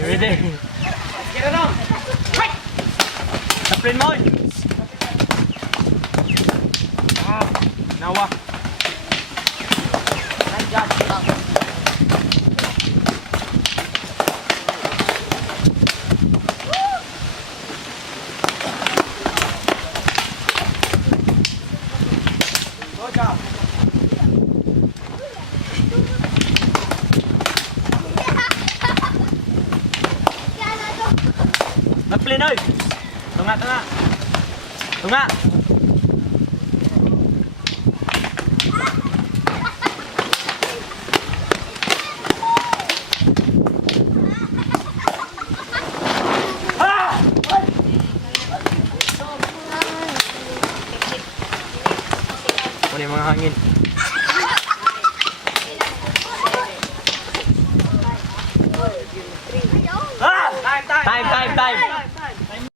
Ready? Get it on! Right! Saplin mo! Nawa. Good job. Saplin oy! Tunga, tunga! Tunga! Ano yung mga hangin? Time, time! Time, time, time!